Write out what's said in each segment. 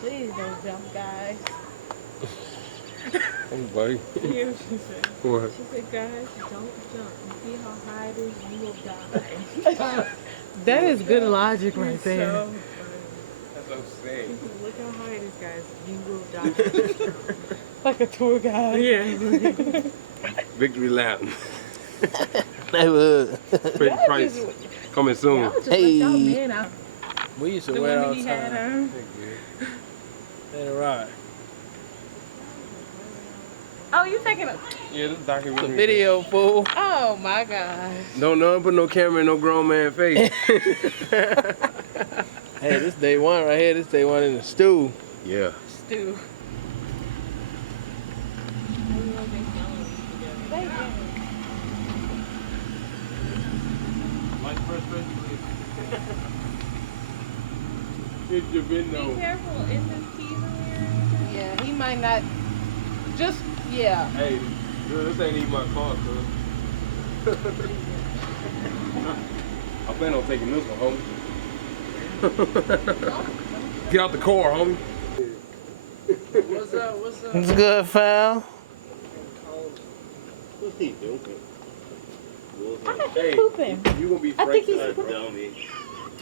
Please don't jump, guys. Hey, buddy. You know what she said? What? She said, guys, don't jump. You see how high it is? You will die. That is good logic right there. So That's what I'm saying. look how high it is, guys. You will die. Like a tour guide. Yeah. Victory lap. Neighborhood. Pretty price. Coming soon. Y'all just Hey. let y'all men out. We used to The wear it one all he the had time. Let it ride. Oh, you taking a... Yeah, this documentary. The video, fool. Oh, my gosh. Don't put no camera in no grown man face. Hey, this day one right here. This day one in the stew. Yeah. Stew. It's your window. Be careful. Is his keys in there? Yeah, he might not... Just, yeah. Hey, this ain't even my car, cuz. I plan on taking this one, homie. Get out the car, homie. What's up? What's up? What's good, fam? What's he doing? I think he's Hey, pooping. you gonna be I think Frank. he's... Dummy.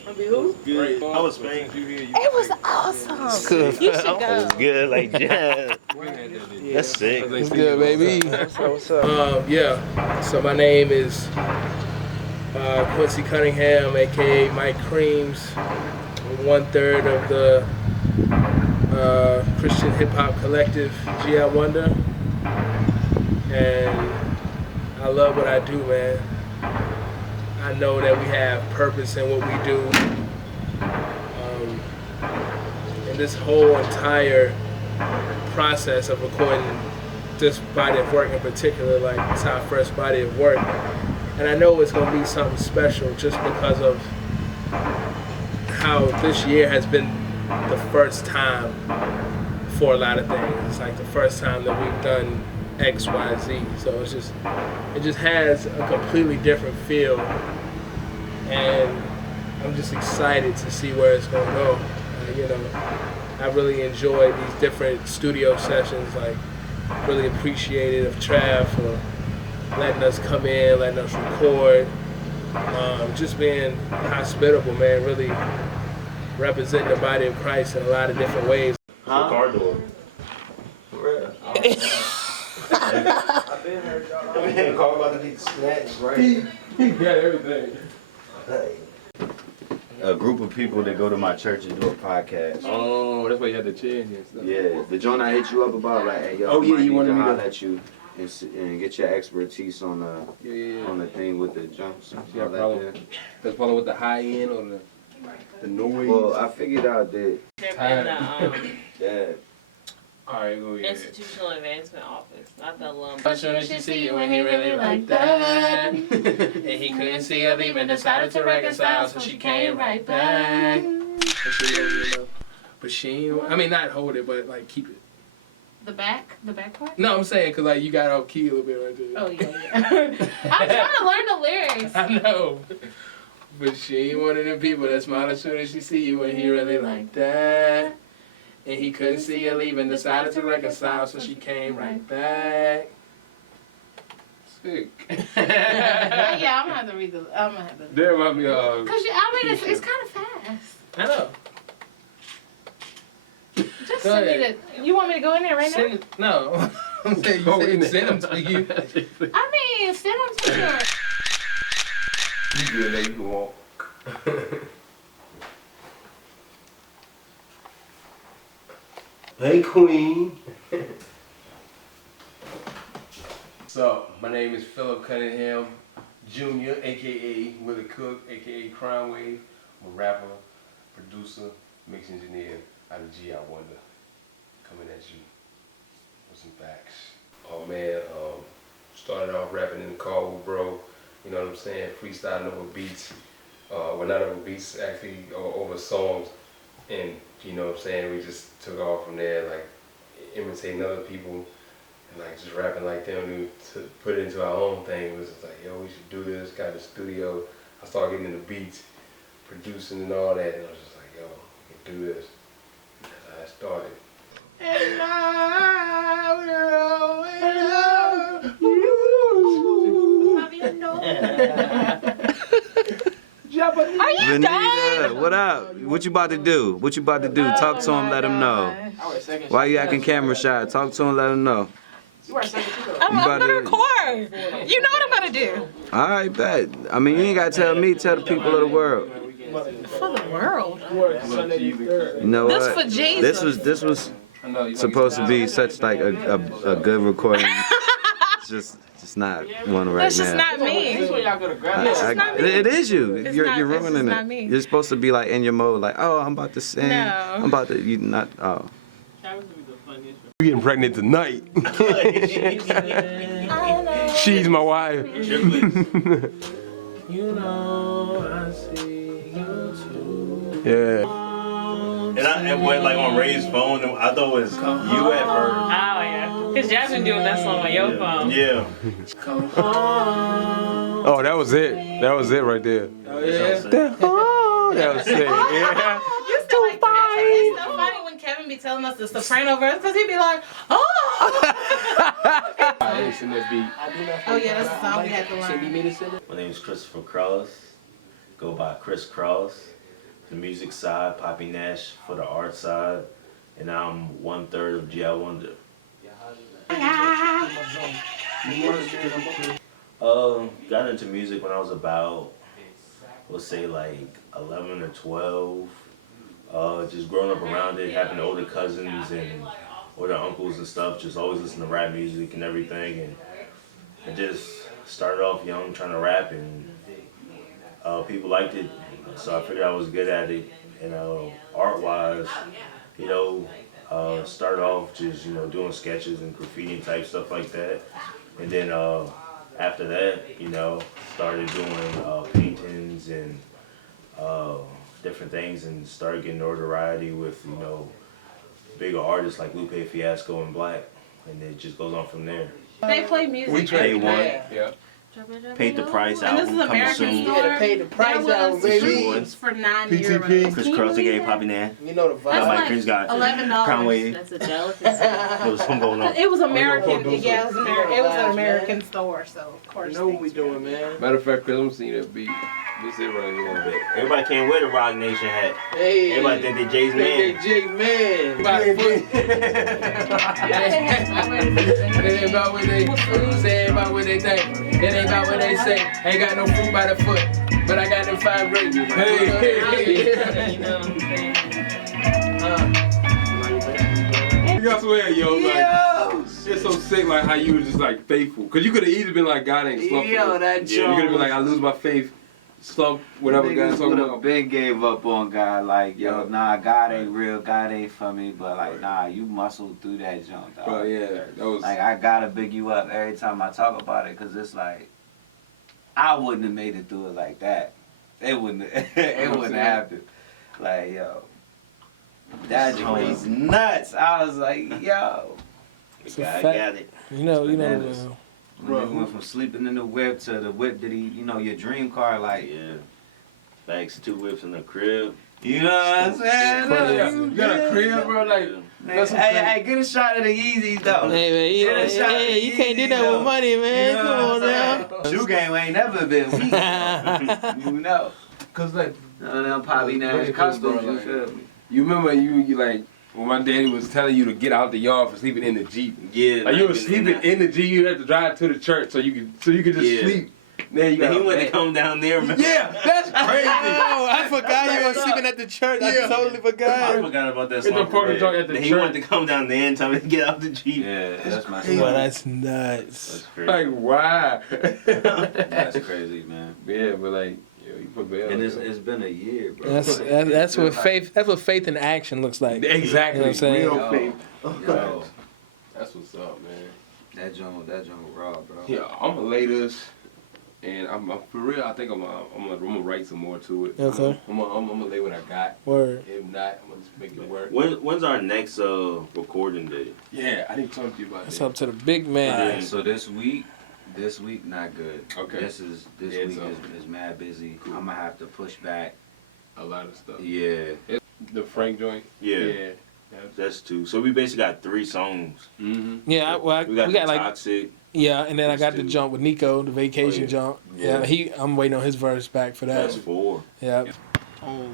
I mean, who? Good. I was Spain. It was awesome. Good, You fam. should It was go. good, like yeah. That's sick. What's good, baby? What's up? Yeah. So my name is Quincy Cunningham, aka Mike Creams. I'm 1/3 of the Christian hip hop collective G.I. Wonder, and I love what I do, man. I know that we have purpose in what we do. And this whole entire process of recording this body of work in particular, like it's our first body of work. And I know it's gonna be something special just because of how this year has been the first time for a lot of things. It's like the first time that we've done X, Y, Z. So it just has a completely different feel. And I'm just excited to see where it's gonna go. I really enjoyed these different studio sessions. Like, really appreciated of Trav for letting us come in, letting us record. Just being hospitable, man. Really representing the body of Christ in a lot of different ways. Huh? Car door. For real. I've been heard y'all. I mean, call about to need snacks, right? He got everything. Hey. A group of people that go to my church and do a podcast. Oh, that's why you had the chair and stuff. Yeah, the joint I hit you up about, like, hey, yo, Oh, yeah, you wanted me to holler at you and get your expertise on Yeah. on the thing with the jumps. And Yeah, all that probably. there. That's probably with the high end or the noise. Well, I figured out that that All right, go ahead. Institutional Advancement Office, not the alum. As soon as she see you and he really like that. And he couldn't see her leaving, decided to reconcile, so she came right back. But she ain't, I mean, not hold it, but like keep it. The back part? No, I'm saying, cause like you got off key a little bit right there. Oh, yeah. I'm trying to learn the lyrics. I know. But she ain't one of them people that smile as soon as she see you and he really like that. And he couldn't see her leaving, decided to reconcile, so she came right back. Sick. Yeah, I'm gonna have to read the. I'm gonna have to. There might be Cause it's kind of fast. I know. Just Go send me ahead. the. You want me to go in there right now? Send, no. I'm saying you send them to you. I mean, send them to you. You good, there you can walk. hey Queen. So, my name is Philip Cunningham Jr., aka Willie Cook, aka Crime Wave. I'm a rapper, producer, mix engineer out of G.I. Wonder. Coming at you with some facts. Oh man, started off rapping in the car with bro, you know what I'm saying, freestyling over beats. Well, not over beats, actually, over songs. And, you know what I'm saying, we just took off from there, like, imitating other people, and like just rapping like them to put it into our own thing. It was just like, yo, we should do this, got the studio. I started getting into beats, producing and all that, and I was just like, yo, we can do this. And that's how got started. And I will Are you Vanita, what up? What you about to do? What you about to do? Talk to him, let him know. Why you acting camera shy? Talk to him, let him know. I'm gonna record. You know what I'm gonna do. All right, bet. I mean, you ain't gotta tell me. Tell the people of the world. For the world. You know what? This for Jesus. This was supposed to be such like a good recording. It's just not one right That's now. just not me. It is you. It's You're not- it's ruining just it. not me. You're supposed to be like in your mode, like, oh, I'm about to sing. No. I'm about to. You not. Oh. We getting pregnant tonight. She's my wife. You know I see you too. Yeah. And when like on Ray's phone, I thought it was you at Oh, yeah. Because Jasmine doing that song on your phone. first. Yeah. Oh, that was it. That was it right there. Oh, yeah? That was it. Yeah. You still like that. It's so funny when Kevin be telling us the soprano verse because he'd be like, oh. Listen to that beat. Oh yeah, that's the song we had to learn. My name is Christopher Cross. Go by Chris Cross. The music side, Poppy Nash for the art side, and I'm 1/3 of G.I. Wonder. Got into music when I was about, we'll say like 11 or 12. Just growing up around it, having older cousins and older uncles and stuff, just always listening to rap music and everything. And I just started off young trying to rap, and people liked it, so I figured I was good at it. And art-wise, started off just doing sketches and graffiti type stuff like that. And then after that, started doing paintings and different things, and started getting notoriety with bigger artists like Lupe Fiasco and Black, and it just goes on from there. They play music. We Pay tried. one. Yeah. Paint the Price And this is album coming American soon. Store. Pay the price That out, was baby. streets for $9. PTP. Chris Cross again, Poppy Nan. You know the vibe. That's Mike like Chris got $11. Crown Wave. That's a delicacy. There was something going on. It was American. Yeah, it was American. It was an American store, so of course. You know what we doing, man. Matter of fact, Chris, I'm seeing that beat. This it right here. Everybody can't wear the Rock Nation hat. Hey. Everybody think they Jay's man. They J man. That ain't about what they say, ain't about what they think. That ain't about what they say. Ain't got no fruit by the foot, but I got them 5 grapes. Hey. You know what I'm saying? I swear, yo, like, it's so sick, like how you were just like faithful. Cause you could have easily been like, God ain't slumping. Yo, that You could have been like, I lose my faith, slump, whatever God Niggas talking would've about. been gave up on God, like, yo, nah, God ain't real, God ain't for me, but like, nah, you muscled through that junk, dog. But yeah, that was. Like, I gotta big you up every time I talk about it, cause it's like, I wouldn't have made it through it like that. It wouldn't have happened. Like, yo, that joint was nuts. I was like, yo, It's a God fact. got it. You know. Bananas. When we went from sleeping in the whip to the whip that your dream car, like, yeah. Facts, 2 whips in the crib. You know what I'm saying? You got a crib, bro? Like, Hey, get a shot of the Yeezys, though. Hey, man, you can't do that with money, man. You know Come on what I'm now. saying? Shoe game ain't never been weak. You know. cause like, None of them Poppy Nash customs, you feel me? you remember you like when my daddy was telling you to get out the yard for sleeping in the Jeep. Yeah. Like you were sleeping in the Jeep, you had to drive to the church so you could just Yeah. sleep. Then you Then he got went to come down there, man. Yeah, that's crazy. Oh, I forgot you were sleeping at the church. I totally I forgot. forgot about that It's the song. parking truck at the Then he church. wanted to come down there and tell me to get out the Jeep. Yeah, that's my Well, that's nuts. That's crazy. Like why? That's crazy, man. Yeah, but like, yo, you put bail. And it's been a year, bro. That's what faith. That's what faith in action looks like. Exactly. You know what I'm saying? Real faith. Yo, That's what's up, man. that joint raw, bro. Yeah, I'm gonna lay this, and I'm for real. I think I'm gonna write some more to it. Okay. I'm gonna lay what I got. Word. If not, I'm gonna just make it work. When's our next recording day? Yeah, I need to talk to you about That's that. up to the big man. Alright, so this week not good. Okay. This Yeah, week so- is mad busy. Cool. I'm gonna have to push back. A lot of stuff. Yeah. The Frank joint. Yeah. Yeah. That's 2. So we basically got 3 songs. Yeah, We got the like Toxic. yeah, and then I got the Two. jump with Nico, the vacation jump. Yeah, I'm waiting on his verse back for that. That's 4. Yeah. Oh.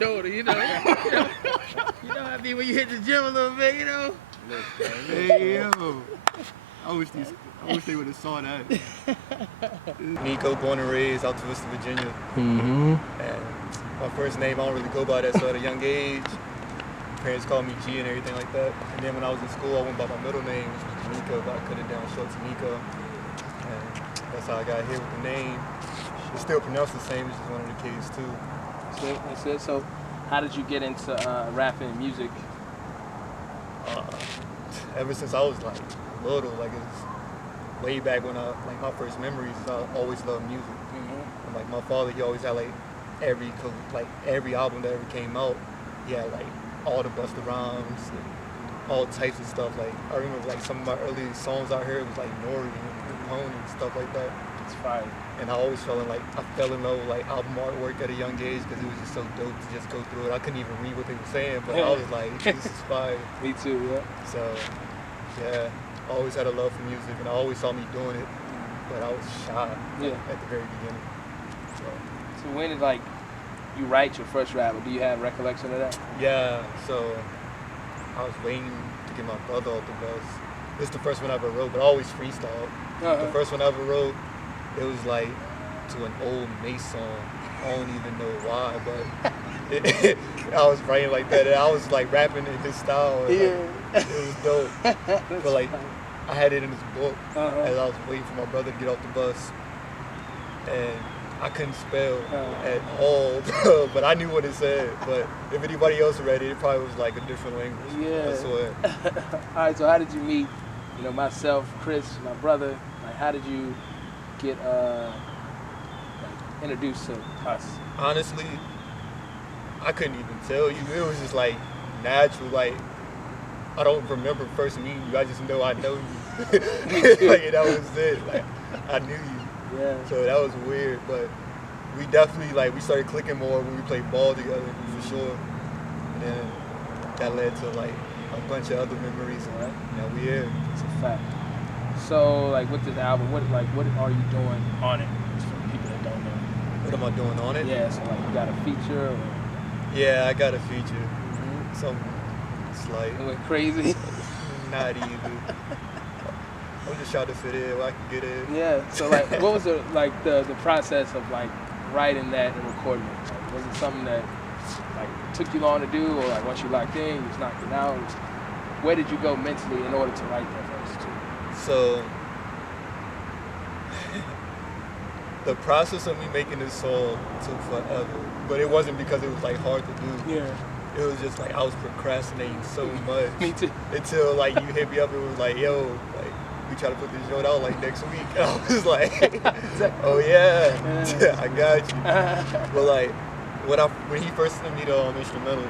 Shoulder, you know. You know how I be when you hit the gym a little bit, you know. Hey, yo. I wish they would have saw that. Nico, born and raised out to Vista, Virginia. Mm-hmm. And my first name, I don't really go by that, so at a young age, parents called me G and everything like that. And then when I was in school, I went by my middle name, which was Nico, but I cut it down short to Nico. And that's how I got here with the name. It's still pronounced the same, it's just one of the kids too. That's it. So, how did you get into rapping and music? Ever since I was like little, like it's way back when like my first memories, I always loved music. And like my father, he always had like every album that ever came out, he had like all the Busta Rhymes, all types of stuff. Like I remember like some of my early songs I heard was like Nori and Capone and stuff like that. It's fire. And I always fell in love with like album artwork at a young age because it was just so dope to just go through it. I couldn't even read what they were saying, but I was like, this is fire. Me too, yeah. So, yeah, I always had a love for music, and I always saw me doing it, but I was shy at the very beginning. So when did like you write your first rap, or do you have recollection of that? Yeah, so I was waiting to get my brother off the bus. This is the first one I ever wrote, but I always freestyled. The first one I ever wrote, it was like to an old Mace song. I don't even know why, but I was writing like that, and I was like rapping in his style. And, like, it was dope. But like, I had it in his book as I was waiting for my brother to get off the bus, and I couldn't spell at all, but I knew what it said. But if anybody else read it, it probably was like a different language. Yeah. I swear. All right. So how did you meet? You know, myself, Chris, my brother. Like, how did you get like introduced to us? Honestly, I couldn't even tell you. It was just like natural. Like I don't remember first meeting you. I just know I know you. Like that was it. Like I knew you. Yeah. So that was weird, but we definitely we started clicking more when we played ball together for sure. And then that led to like a bunch of other memories. And now we here. It's a fact. So like with this album, what are you doing on it? Just for people that don't know. What am I doing on it? Yeah. So like you got a feature. Or... Yeah, I got a feature. Something slight. It went crazy. Not even. I'm just trying to fit in where I can get in. Yeah. So like, what was the process of like writing that and recording it? Like, was it something that like took you long to do, or like once you locked in, you just knocked it out? Where did you go mentally in order to write that verse too? So the process of me making this song took forever, but it wasn't because it was like hard to do. Yeah. It was just like I was procrastinating so much. Me too. Until like you hit me up and was like, yo, like we try to put this joint out like next week. And I was like, oh yeah, I got you. But like when he first sent me the instrumental,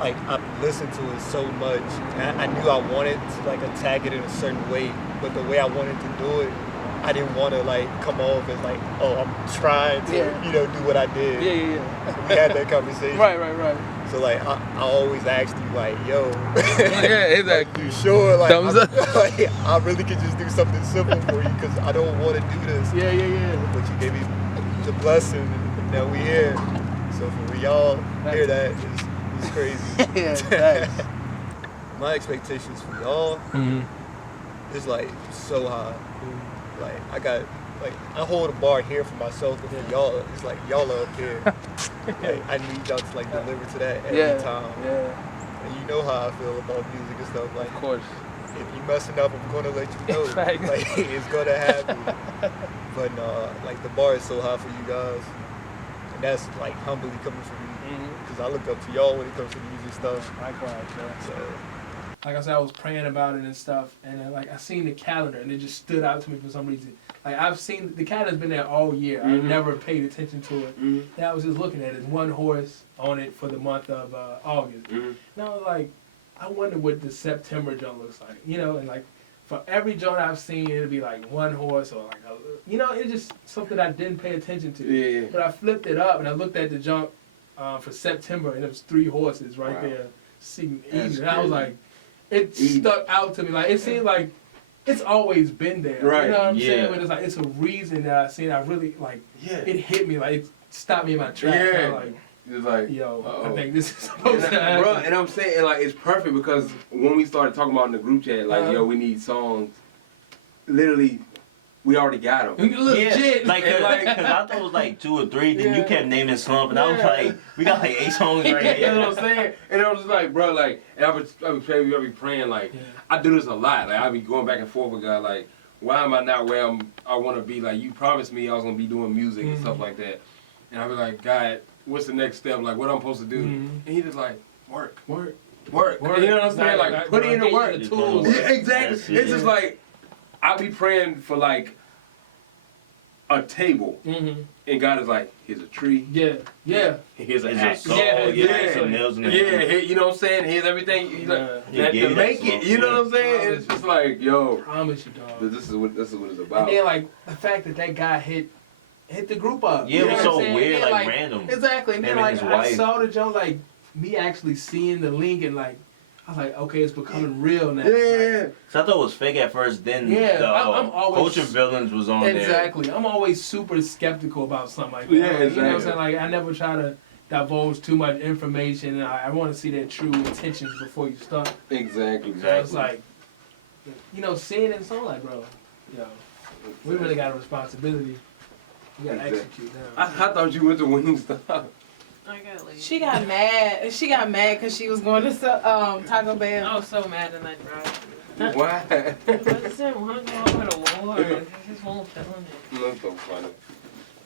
like I listened to it so much, and I knew I wanted to like attack it in a certain way, but the way I wanted to do it, I didn't want to like come off as like, oh, I'm trying to, do what I did. Yeah. We had that conversation. Right. So like I always asked you like, yo, yeah, exactly. You sure? Like, thumbs up. Like, I really could just do something simple for you because I don't want to do this. Yeah. But you gave me the blessing, and now we here. So for y'all hear that, it's crazy. Yeah. My expectations for y'all is like so high. Like I hold a bar here for myself, but for y'all, it's like y'all are up here. Like I need y'all to like deliver to that every time. Yeah. And you know how I feel about music and stuff. Like, of course. If you messing up, I'm gonna let you know. Right. Like it's gonna happen. But like the bar is so high for you guys, and that's like humbly coming from me, because I look up to y'all when it comes to the music stuff. Likewise, yeah. So. Like I said, I was praying about it and stuff, and then, like I seen the calendar, and it just stood out to me for some reason. Like I've seen the calendar's been there all year. I never paid attention to it. And I was just looking at it. One horse on it for the month of August. And I was like, I wonder what the September jump looks like, and like for every joint I've seen, it'd be like one horse or like it's just something I didn't pay attention to. Yeah. But I flipped it up and I looked at the junk for September and it was 3 horses right there sitting eating. And I was like, it stuck out to me. Like it seemed like it's always been there. Right. You know what I'm saying? But it's like it's a reason that I seen. I really like. It hit me like it stopped me in my tracks. Yeah. Like, it's like, yo, I think this is supposed to happen. Bro, and I'm saying, like, it's perfect because when we started talking about in the group chat, like, yo, we need songs, literally, we already got them. Legit. Like, cause I thought it was like 2 or 3, then you kept naming Slump, and I was like, we got like 8 songs right here. You know what I'm saying? And I was just like, bro, like, and I be praying, like, I do this a lot. Like, I be going back and forth with God, like, why am I not where I want to be? Like, you promised me I was going to be doing music and stuff like that. And I be like, God, what's the next step? Like, what I'm supposed to do? And he just like, work. You know what I'm saying? Like, put in the work. The tools. Yeah, exactly. It's just like, I be praying for like a table, and God is like, here's a tree. Yeah. Here's an Here's axe. a saw, some nails in there. Yeah, you know what I'm saying? Here's everything. You know, to make it. You know what I'm saying? It's just like, yo. I promise you, dog. This is what it's about. And then like the fact that guy hit the group up. Yeah, You know it was what so I'm saying? weird, And like random. Exactly. And then Him and like his I wife. saw the joke, like me actually seeing the link and like I was like, okay, it's becoming real now. Yeah. So I thought it was fake at first, then Yeah, the I'm always Culture Villains was on there. Exactly. I'm always super skeptical about something like that. Yeah, You know what I'm exactly. saying? Like I never try to divulge too much information. I want to see their true intentions before you start. Exactly. So it's like, seeing it, so I'm like, bro, we really got a responsibility. We gotta execute now. I thought you went to Wingstop. I got late. She got mad. She got mad because she was going to Taco Bell. I was so mad in that drive. Why? I just didn't want to go over the war. It just won't feel it. That's so funny.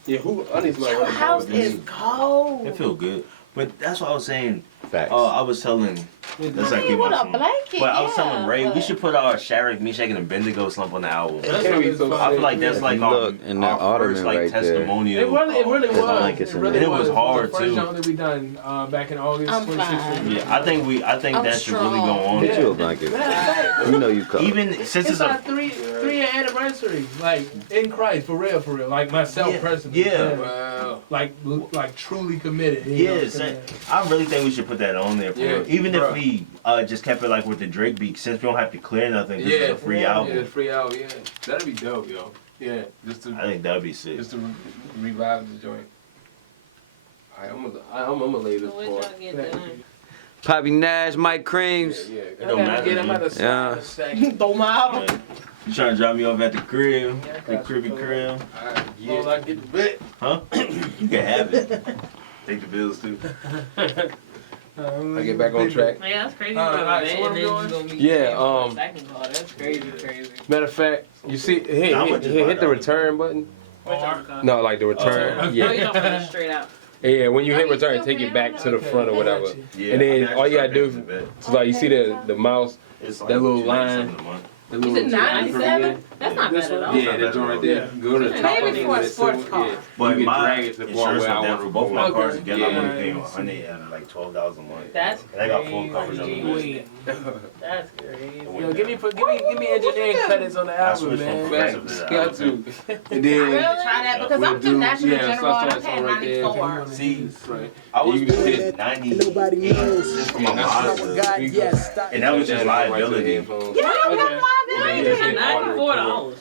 Yeah, I need somebody Your to house with me. is cold. It feel good. But that's what I was saying. Facts. I was telling. That's like with a blanket. But I was telling Ray, we should put our Sharek, Meshach, and Bendigo Slump on the album. That's Can't be so I feel like sick. that's like you our, look in that our first ottoman like right there. testimonial. It really There's was. blankets It in really there. And it was hard, the first too. song that we done back in August I'm 2016. fine. Yeah, I think I'm that should really go strong. on. Get there. you a blanket. Yeah, You know you come. Even since it's it's our a 3-year anniversary, like in Christ, for real, like myself Yeah, personally. yeah. Wow. Like truly committed. you know what I'm yes, saying? I really think we should put that on there. Yeah, Even bruh. if we just kept it like with the Drake beat, since we don't have to clear nothing, this is a free Yeah, album. it's free album, yeah. That'd be dope, yo. Yeah, just to I think that'd be sick. revive the joint. Alright, I'm gonna lay this So what part. y'all get done? Poppy Nash, Mike Creams. Yeah, It don't matter. Get him out of Yeah. Throw my album. Yeah. You trying to drop me off at the crib? Yeah, I The got cribby you. crib? Alright, Well, I get the bit. Huh? You can have it. Take the bills too. I get back on track. Yeah, that's crazy. Alright, so what And we then doing? you gonna be Yeah, paying for a second call. That's crazy. Matter of fact, you see, How much is hit the $5? return button. Which one? No, like the return. Oh, Oh, you Yeah, don't put it straight out. yeah. When you Oh, hit you return, still take it paying back on to the that? front or Okay, whatever. I got you. Yeah, And then I all you gotta do, start paying for so like you see the mouse, that. It's like that little $2.97 line. a month. the You little said 97? That's not This bad at one? all. Yeah, that joint right there. Go to the top Maybe of it. for a and it's sports so- car. yeah. But You can my drag it to the point insurance where I went down want for to both my Okay. cars together. I'm Yeah. only paying $100 like $12 a month. That's And I got full coverage on the crazy. list. That's crazy. Yo, give me engineering credits on the I album, switched from man. progressive to Got the to. And I then really try that because I'm do- too National yeah, General and I'm so paying right there. 94. See, right. I was You can doing hit- 90 Nobody knows. just for my That's Mazda. God, yes. Stop. And that was just Right to the liability. headphones. Yeah, we got Okay. live I ain't Yeah, paying yeah. $94.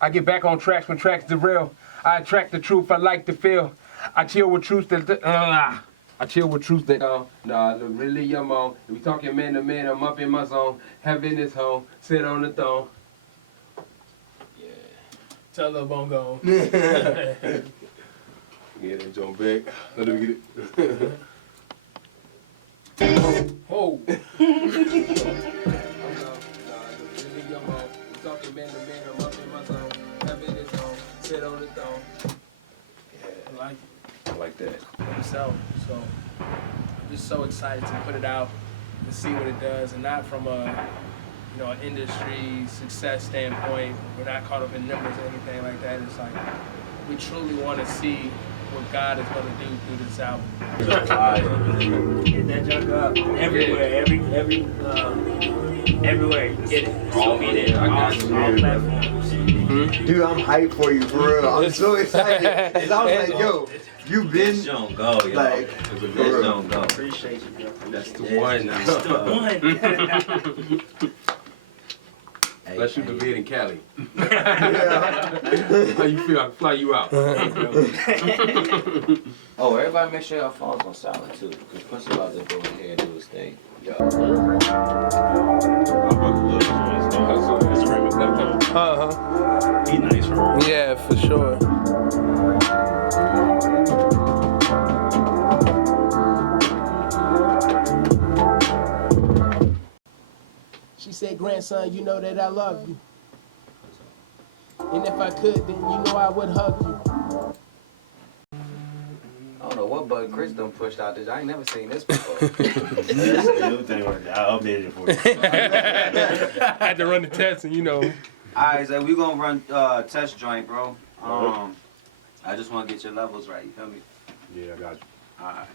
I get back on tracks when tracks derail. I attract the truth I like to feel. I chill with truth that I chill with truth that nah, look really I'm on. If we talking man to man, I'm up in my zone. Heaven is home, sit on the throne. Yeah. Tell Lil Bongo. Yeah, that jump back. Let me get it. Oh. I like it. I like that. Himself. So I'm just so excited to put it out and see what it does, and not from a an industry success standpoint. We're not caught up in numbers or anything like that. It's like we truly want to see what God is going to do through this album. Hit that junk up everywhere, everywhere. Get it. All be there. All platforms. Dude, I'm hyped for you, for real. I'm so excited. 'Cause I was like, yo, you've been This don't go, yo. like, This don't go. Appreciate you, bro. That's the one. That's the one. Let's shoot the bid in Cali. yeah. How you feel? I can fly you out. Oh, everybody make sure y'all phones on silent too, because Prince about to go in here and do his thing. He nice for real. Yeah, for sure. She said, grandson, you know that I love you. And if I could, then you know I would hug you. I don't know what button Chris done pushed out this. I ain't never seen this before. This is a new thing. I updated it for you. I had to run the test and you know. Alright, so we gonna run test joint, bro. I just wanna get your levels right, you feel me? Yeah, I got you. Alright.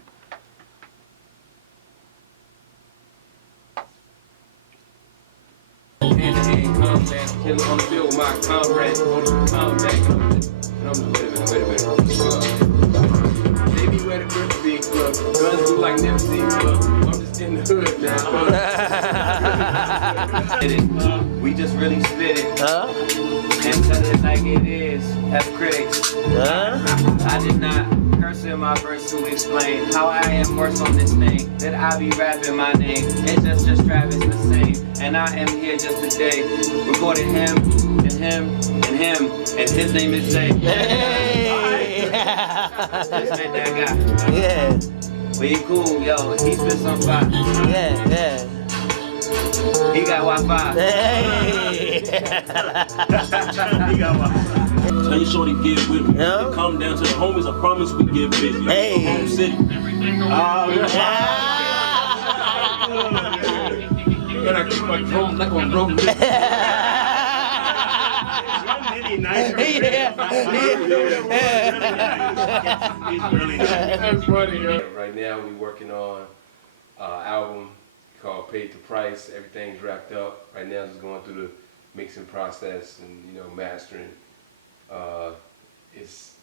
Killing on the field with my comrades. On the combat. And I'm just, wait a minute. They be where the grip be, guns do like never seen, I'm just in the hood now. We just really spit it. And tell it like it is. F critics. I did not curse in my verse to explain how I am worse on this thing. That I be rapping my name. It's just Travis the same. And I am here just today. Recording him, and him, and him. And his name is Zay. Hey! Just met that guy. Yeah. But he cool, yo. He spit some fire. Yeah. He got Wi-Fi. Hey! He got Wi-Fi. Tell your shorty get with me. Yeah. Come down to the homies, I promise we get busy. Hey. Home city. And I keep my drum like on drum. He's really nice. That's funny, yo. Right now we working on an album called Paid to Price. Everything's wrapped up. Right now just going through the mixing process and mastering. It's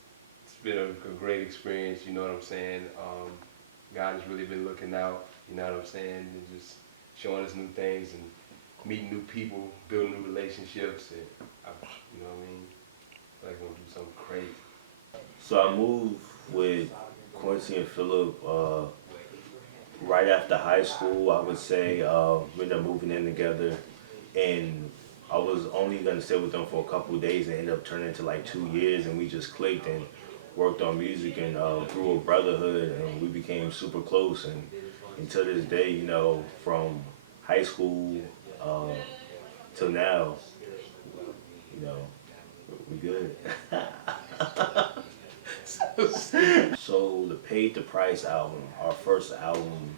been a great experience, you know what I'm saying? God has really been looking out, you know what I'm saying? And just showing us new things and meeting new people, building new relationships, and you know what I mean? I feel like I'm gonna do something crazy. So I moved with Quincy and Phillip right after high school, I would say. We ended up moving in together, and I was only gonna stay with them for a couple of days, and it ended up turning into like 2 years, and we just clicked and worked on music and grew a brotherhood, and we became super close. And to this day, from high school till now, we good. So the Paid the Price album, our first album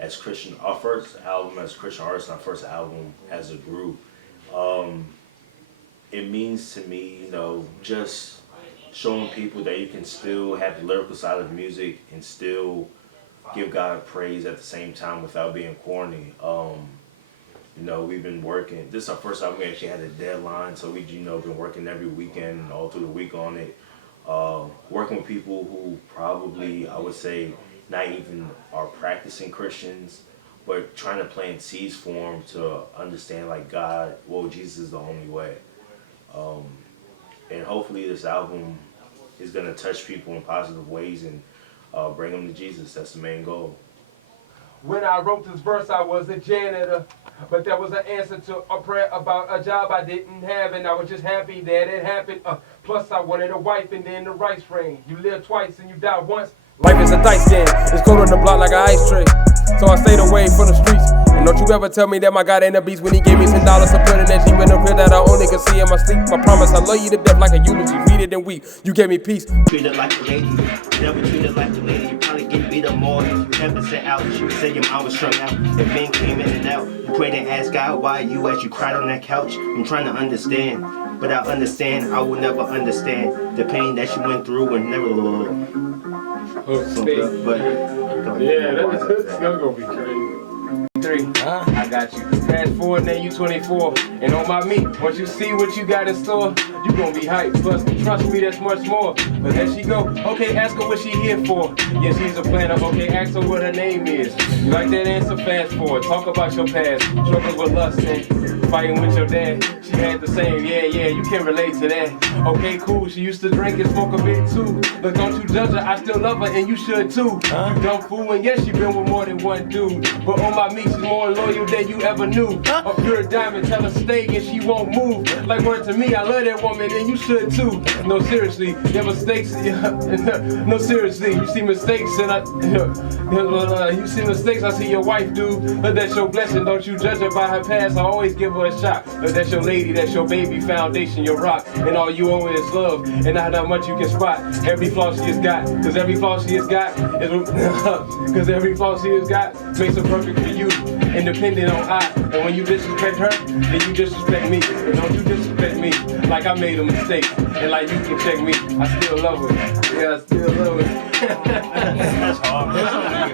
as Christian artists, and our first album as a group. It means to me, just showing people that you can still have the lyrical side of music and still give God praise at the same time without being corny. We've been working. This is our first album we actually had a deadline, so we've been working every weekend and all through the week on it. Working with people who probably, I would say, not even are practicing Christians, but trying to plant seeds for them to understand Jesus is the only way. And hopefully this album is going to touch people in positive ways and bring them to Jesus. That's the main goal. When I wrote this verse, I was a janitor, but that was an answer to a prayer about a job I didn't have, and I was just happy that it happened. Plus, I wanted a wife, and then the rice rain. You live twice and you die once. Life is a dice game. It's cold on the block like an ice tray. So I stayed away from the streets. And don't you ever tell me that my God ain't a beast when he gave me $10 to put in that Jeep in a pill that I only could see in my sleep. I promise I love you to death like a eulogy. Read it and weep. You gave me peace. Treat it like a lady. Never treat it like a lady. You probably get beat up more if you ever set out. She would say your mom was strung out. If men came in and out. You prayed and asked God why you as you cried on that couch. I'm trying to understand. But I understand, I will never understand the pain that she went through and never. But yeah, that's gonna be crazy. 3. I got you. Fast forward, now you 24. And on my meat, once you see what you got in store, you gonna be hyped. Plus, trust me, that's much more. But there she go. Okay, ask her what she here for. Yeah, she's a planner. Okay, ask her what her name is. You like that answer? Fast forward. Talk about your past. Struggles with lust and fighting with your dad. She had the same. Yeah, you can relate to that. Okay, cool. She used to drink and smoke a bit too. But don't you judge her. I still love her and you should too. You dumb fool. And yes, she been with more than one dude. But on my meat, she's more loyal than you ever knew. A pure diamond, tell her stay and she won't move. Like word to me, I love that woman and you should too. No, seriously, your mistakes. No, seriously, you see mistakes and you see mistakes. I see your wife do. But that's your blessing. Don't you judge her by her past. I always give her a shot. But that's your lady, that's your baby foundation, your rock, and all you owe is love. And not how much you can spot every flaw she has got. Cause every flaw she has got is cause every flaw she has got makes her perfect for you. Independent on I. And when you disrespect her, then you disrespect me. And don't you disrespect me like I made a mistake. And like you can check me, I still love her. Yeah, I still love her. that's hard.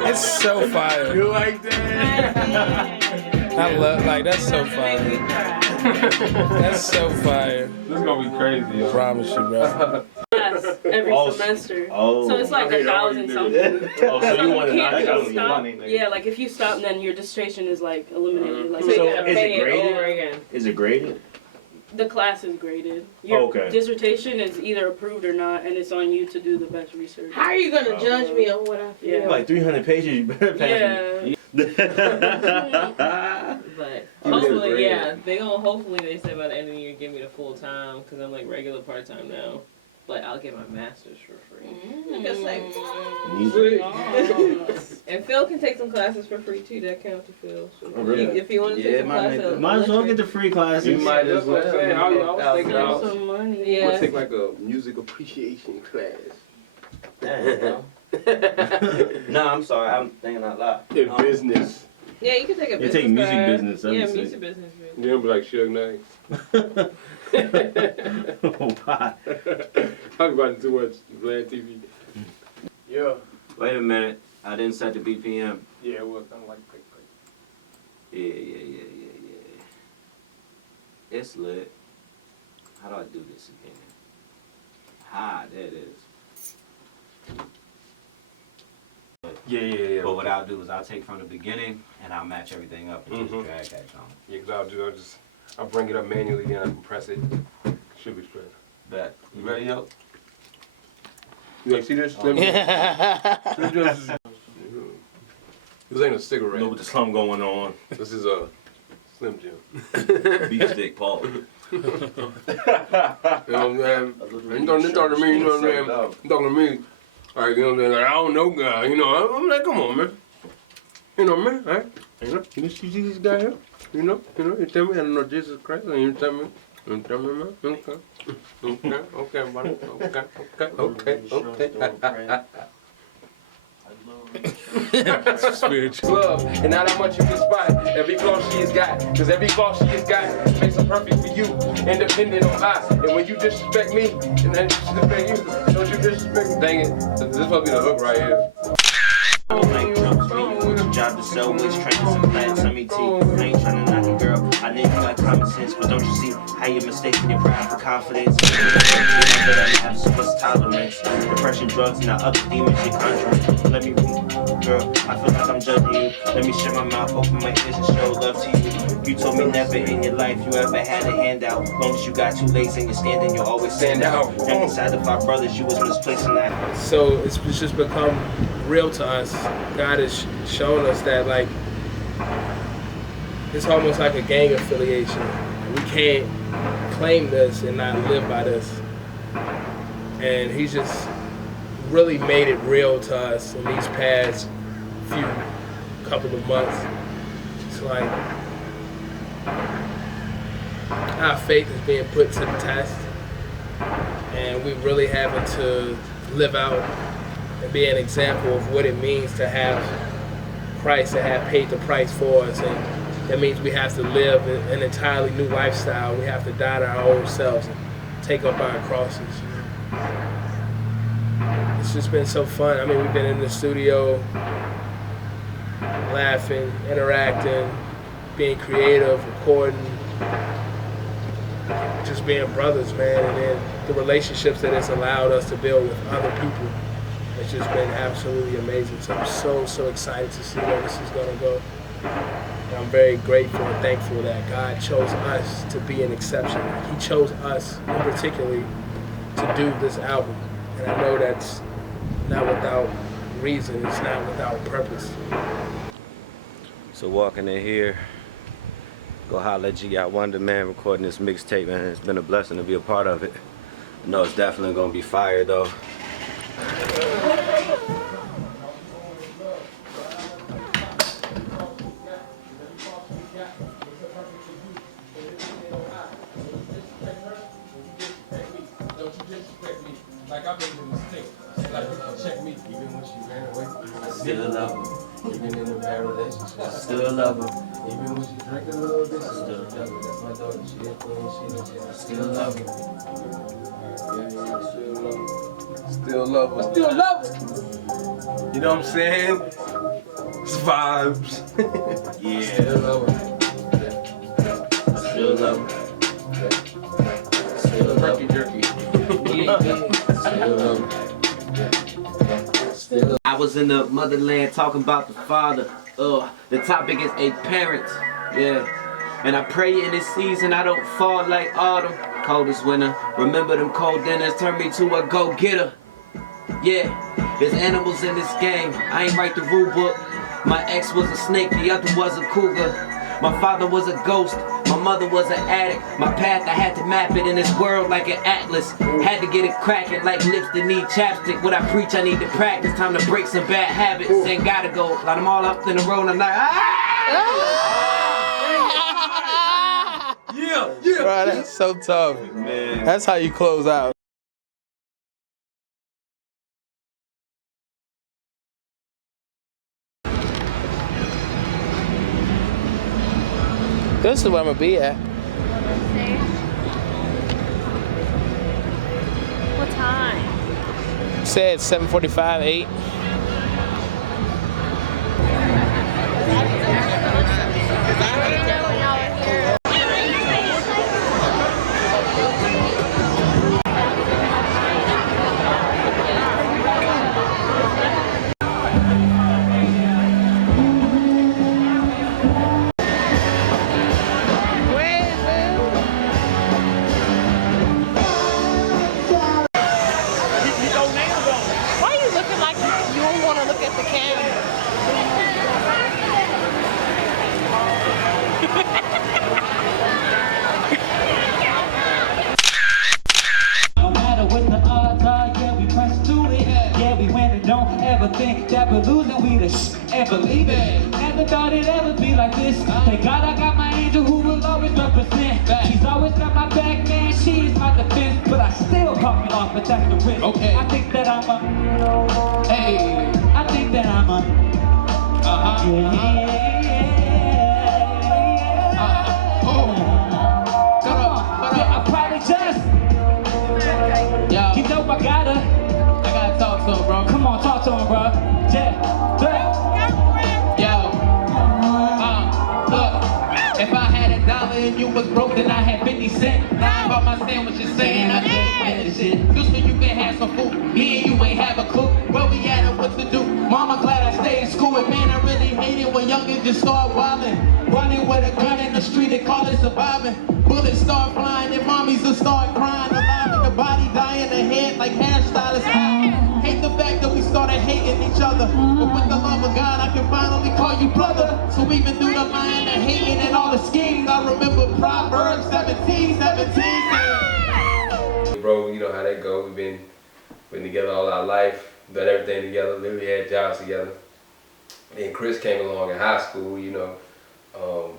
It's so fire. You like that? I love, like, that's so fire. That's so fire. This is gonna be crazy. I promise you, bro. Yes, every semester. So it's like 1,000 something. Oh, so you want to not stop? Yeah, like if you stop, then your dissertation is like eliminated. Like, so you gotta is pay it graded? over again. Is it graded? The class is graded. Your dissertation is either approved or not, and it's on you to do the best research. How are you gonna judge me on what I feel? Yeah. Like 300 pages, you better pass me. But hopefully, yeah, hopefully they say by the end of the year give me the full time, because I'm like regular part time now. But I'll get my master's for free. And Phil can take some classes for free too. That counts to Phil. So if he wants to take some classes, might as well get the free classes. You might as well. I was thinking about some money. Yeah. We'll take like a music appreciation class. No, I'm sorry. I'm thinking out loud. In business. Yeah, you can take a business. You take music business. Yeah, music business. You'll be like Suge Knight. Why? I'm watching too much Vlad TV. Yeah. Wait a minute. I didn't set the BPM. Yeah, well, I'm like quick. Yeah. It's lit. How do I do this again? There it is. Yeah. But what I'll do is I'll take from the beginning and I'll match everything up and just drag that on. Yeah, because I'll bring it up manually, then I compress it. Should be straight. Bet. You ready, yo? You like see this? This ain't a cigarette. You know what the slum going on. This is a Slim Jim. Beef stick, Paul. You know what I'm saying? You talking to me, you know what I'm saying? You talking to me. Alright, you know what I'm saying? Like, I don't know guy, you know. I'm like, come on, man. You know, man, right? You know, you see this guy here? You know, you tell me I don't know Jesus Christ, and you tell me, man? Okay, buddy. Okay. Spiritual love, and not how much you can spot every flaw she has got, cause every flaw she has got makes her perfect for you, independent on I. And when you disrespect me, and then disrespect you, don't you disrespect me? Dang it, this is supposed to be the hook right here. Job to sell waste trainers and plants, some ET. I ain't tryna knock it, girl. I know you got common sense, but don't you see how you're mistaking your pride for confidence? You know that I have so much tolerance. Depression, drugs, and other demons you're conjuring. Let me read, girl. I feel like I'm judging you. Let me shut my mouth, open my ears, and show love to you. You told me never in your life you ever had a handout. Long as you got 2 legs and you're standing, you'll always stand out. And inside the 5 brothers, you was misplacing that. So it's just become real to us. God has shown us that, like, it's almost like a gang affiliation. We can't claim this and not live by this. And He's just really made it real to us in these past couple of months. It's like our faith is being put to the test, and we really having to live out and be an example of what it means to have Christ, to have paid the price for us, and That means we have to live an entirely new lifestyle. We have to die to our old selves and take up our crosses. You know? It's just been so fun. I mean, we've been in the studio, laughing, interacting, being creative, recording, just being brothers, man. And then the relationships that it's allowed us to build with other people, it's just been absolutely amazing. So I'm so excited to see where this is gonna go. And I'm very grateful and thankful that God chose us to be an exception. He chose us, in particularly, to do this album. And I know that's not without reason, it's not without purpose. So walking in here, go holler at G. I Wonder, man, recording this mixtape, man. It's been a blessing to be a part of it. I know it's definitely gonna be fire, though. Like I've been in this thing. Like people check me even when she ran away. I Still love her. Even in a bad relationship. Still love her. Even when she drink a little bit, still love her. That's my daughter. She is clean. Still love her. Still love her. Still love her. You know what I'm saying? It's vibes. Yeah. Still love her. Still love her. Still love her. Jerky. I was in the motherland talking about the father. The topic is a parent. Yeah. And I pray in this season I don't fall like autumn. Coldest winter. Remember them cold dinners turned me to a go-getter. Yeah. There's animals in this game. I ain't write the rule book. My ex was a snake, the other was a cougar. My father was a ghost, my mother was an addict. My path, I had to map it in this world like an atlas. Had to get it cracking like lips that need chapstick. What I preach, I need to practice. Time to break some bad habits. Ain't gotta go. Got them all up in a row and I'm like, Yeah. Bro, that's so tough. Man. That's how you close out. This is where I'm gonna be at. What time? Said 7:45, 8. That we're losing, we just and believe it. Never thought it'd ever be like this. Thank God I got my angel who will always represent. She's always got my back, man. She is my defense, but I still caught me off. But that's the risk. Okay. I think that I'm a. Hey. I think that I'm a. I probably just. Yo. You know I gotta talk to him, bro. Come on, talk to him, bro. If I had $1 and you was broke, then I had 50 cents. Now I bought my sandwiches saying I can't finish it. Just when you been have some food, me and you ain't have a clue where we at and what to do. Mama glad I stayed in school, and man, I really hate it when youngins just start wildin'. Running with a gun in the street, they call it surviving. Bullets start flying and mommies will start crying. Alive in the body, dying the head like hairstylists. Hate the fact that we started hating each other. But with the love of God, I can finally call you brother. So even through the lying and hating and all the schemes, I remember Proverbs 17:17. Bro, you know how that go. We've been together all our life, done everything together, literally had jobs together. Then Chris came along in high school, you know what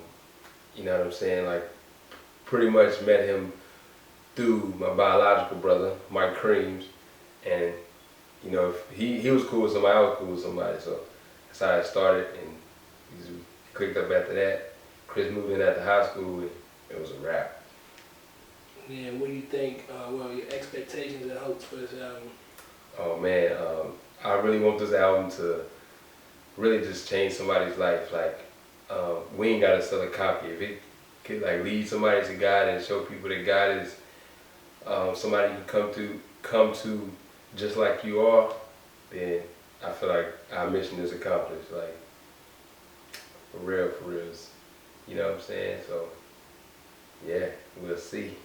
I'm saying? Like, pretty much met him through my biological brother, Mike Creams, and you know, if he was cool with somebody, I was cool with somebody, so that's how it started, and we clicked up after that. Chris moved in after high school, and it was a wrap. Yeah, what do you think, well, your expectations and hopes for this album? Oh man, I really want this album to really just change somebody's life. Like, we ain't gotta sell a copy. If it could like lead somebody to God and show people that God is somebody you can come to just like you are, then I feel like our mission is accomplished. Like, for real, you know what I'm saying? So, yeah, we'll see.